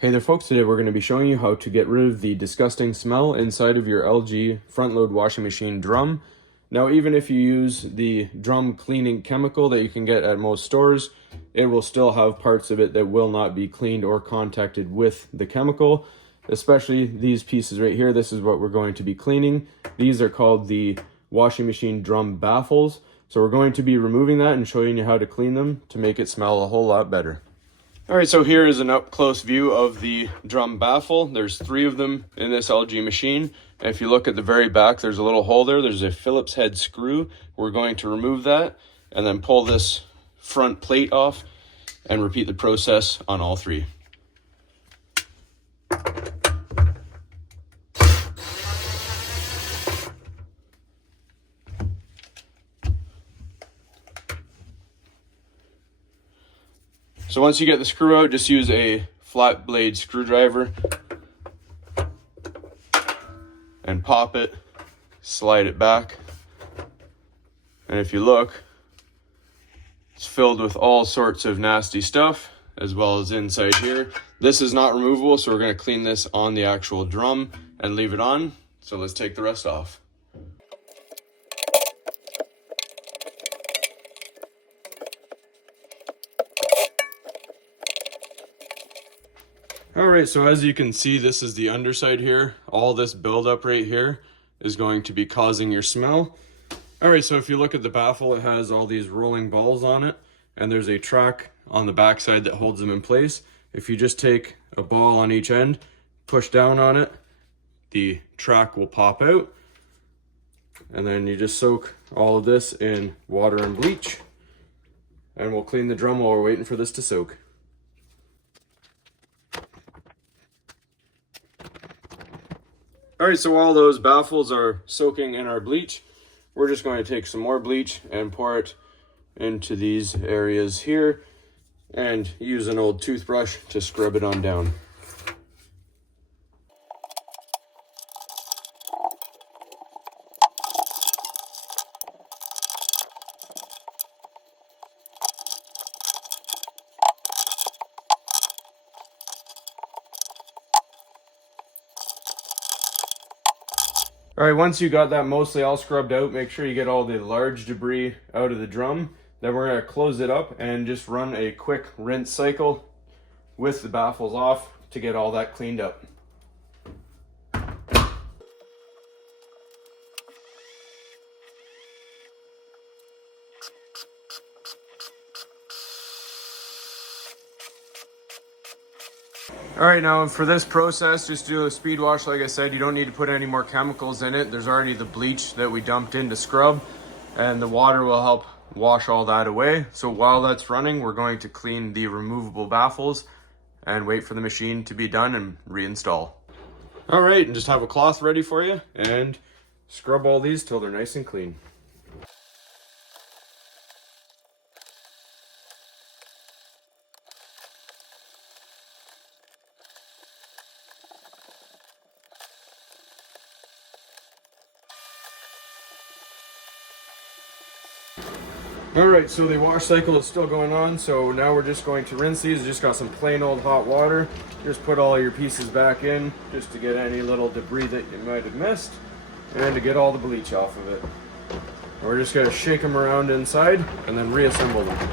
Hey there folks, today we're going to be showing you how to get rid of the disgusting smell inside of your LG front load washing machine drum. Now even if you use the drum cleaning chemical that you can get at most stores, it will still have parts of it that will not be cleaned or contacted with the chemical, especially these pieces right here. This is what we're going to be cleaning. These are called the washing machine drum baffles. So we're going to be removing that and showing you how to clean them to make it smell a whole lot better. All right, so here is an up close view of the drum baffle. There's 3 of them in this LG machine. And if you look at the very back, there's a little hole there. There's a Phillips head screw. We're going to remove that and then pull this front plate off and repeat the process on all 3. So once you get the screw out, just use a flat blade screwdriver and pop it, slide it back. And if you look, it's filled with all sorts of nasty stuff, as well as inside here. This is not removable, so we're going to clean this on the actual drum and leave it on. So let's take the rest off. All right, so as you can see, this is the underside here. All this buildup right here is going to be causing your smell. All right, so if you look at the baffle, it has all these rolling balls on it, and there's a track on the backside that holds them in place. If you just take a ball on each end, push down on it, the track will pop out, and then you just soak all of this in water and bleach, and we'll clean the drum while we're waiting for this to soak. All right, so while those baffles are soaking in our bleach, we're just going to take some more bleach and pour it into these areas here and use an old toothbrush to scrub it on down. All right, once you got that mostly all scrubbed out, make sure you get all the large debris out of the drum. Then we're gonna close it up and just run a quick rinse cycle with the baffles off to get all that cleaned up. All right, now for this process, just do a speed wash. Like I said, you don't need to put any more chemicals in it. There's already the bleach that we dumped in to scrub, and the water will help wash all that away. So while that's running, we're going to clean the removable baffles and wait for the machine to be done and reinstall. All right, and just have a cloth ready for you and scrub all these till they're nice and clean. All right, so the wash cycle is still going on, so now we're just going to rinse these. Just got some plain old hot water. Just put all your pieces back in just to get any little debris that you might have missed and to get all the bleach off of it. We're just gonna shake them around inside and then reassemble them.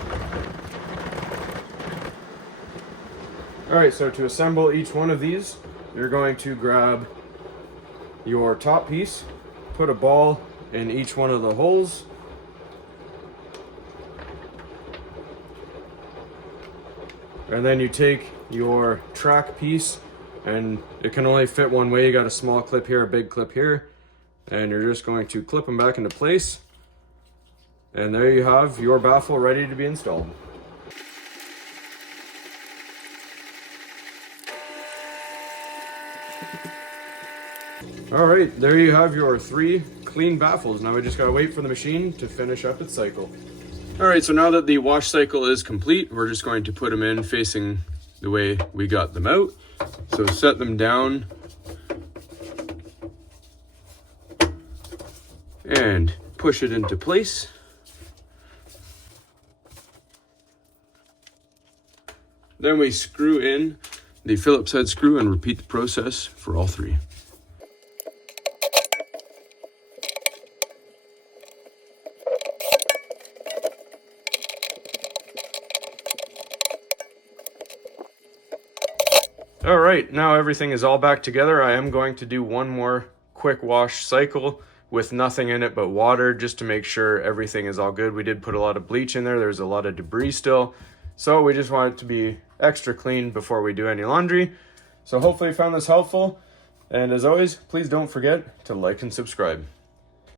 All right, so to assemble each one of these, you're going to grab your top piece, put a ball in each one of the holes, and then you take your track piece, and it can only fit one way. You got a small clip here, a big clip here, and you're just going to clip them back into place. And there you have your baffle ready to be installed. All right, there you have your 3 clean baffles. Now we just gotta wait for the machine to finish up its cycle. All right, so now that the wash cycle is complete, we're just going to put them in facing the way we got them out. So set them down and push it into place. Then we screw in the Phillips head screw and repeat the process for all three. All right, now everything is all back together. I am going to do one more quick wash cycle with nothing in it but water, just to make sure everything is all good. We did put a lot of bleach in there. There's a lot of debris still. So we just want it to be extra clean before we do any laundry. So hopefully you found this helpful. And as always, please don't forget to like and subscribe.